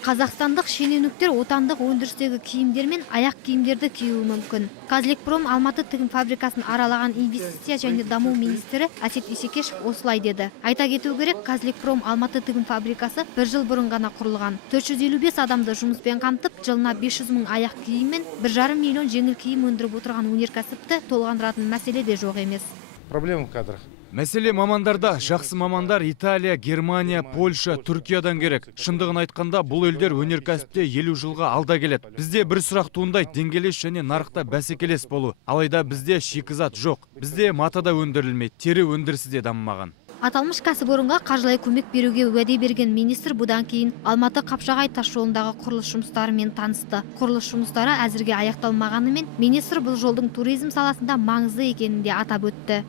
Қазақстандық шенеуніктер отандық өндірістегі киімдер мен аяқ киімдерді киюі мүмкін. Казлекпром Алматы тігін фабрикасын аралаған инвестиция және даму министрі Әсет Исекешев осылай деді. Айта кету керек, Казлекпром Алматы тігін фабрикасы бір жыл бұрын ғана құрылған. 455 адамды жұмыспен қамтып, жылына 500 мың аяқ киім мен 1,5 миллион жеңіл киім өндіріп отырған өнеркәсіпті толғандыратын мәселе де жоқ емес. Проблема в кадрах. Мәселе мамандарда. Жақсы мамандар Италия, Германия, Польша, Түркиядан керек. Шындығын айтқанда, бұл елдер өнеркәсіпте 50 жылға алда келеді. Бізде бір сұрақ туындайды, деңгейлес және нарықта бәсекелес болу. Алайда бізде шикізат жоқ. Бізде матада өндірілмейді, тері өндірісі де дамымаған. Аталмыш кәсіпорынға қаржылай көмек беруге уәде берген министр бұдан кейін Алматы Қапшағай тас жолындағы құрылыс жұмыстарымен танысты. Құрылыс жұмыстары әзірге аяқталмағанымен, министр бұл жолдың туризм саласында маңызды екенін де атап өтті.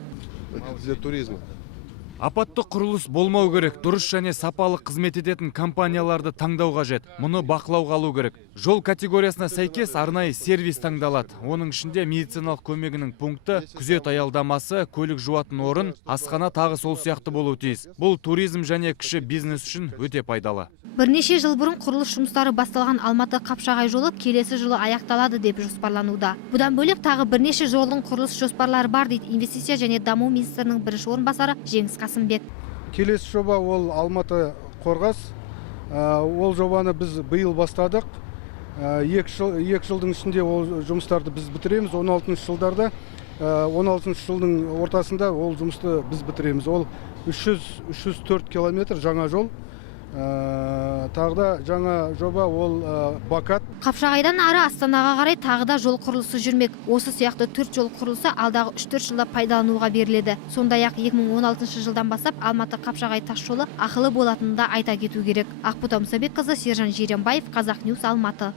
Для туризма. Апатты құрылыс болмау керек. Дұрыс және сапалы қызмет ететін компанияларды таңдау қажет. Мұны бақылауға алу керек. Жол категориясына сәйкес арнайы сервис таңдалады. Оның ішінде медициналық көмегінің пункті, күзет аялдамасы, көлік жуатын орын, асхана тағы сол сияқты болуы тиіс. Бұл туризм және кіші бизнес үшін өте пайдалы. Бірнеше жыл бұрын құрылыс жұмыстары басталған Алматы Қапшағай жолы келесі жылы аяқталады деп жоспарлануда. Бұдан бөлек тағы бірнеше жолдың құрылыс жоспарлары бар дейді инвестиция және даму министрінің бірінші орынбасары Жеңіс Қасымбек. Келесі жоба ол Алматы Қорғас. Ол жобаны біз биыл бастадық. 2 жылдың ішінде ол жұмыстарды біз бітіреміз. 16 жылдың ортасында ол жұмысты біз бітіреміз. Ол 304 километр жаңа жол. Тағы да жаңа жоба ол Бакат. Қапшағайдан ары Астанаға қарай тағы да жол құрылысы жүрмек. Осы сияқты 4 жол құрылысы алдағы 3-4 жылда пайдалануға беріледі. Сондай-ақ 2016 жылдан бастап Алматы Қапшағай тас жолы ақылы болатынын да айта кету керек. Ақбота Мұсабекқызы, Сержан Жиренбаев, Қазақ Ньюс, Алматы.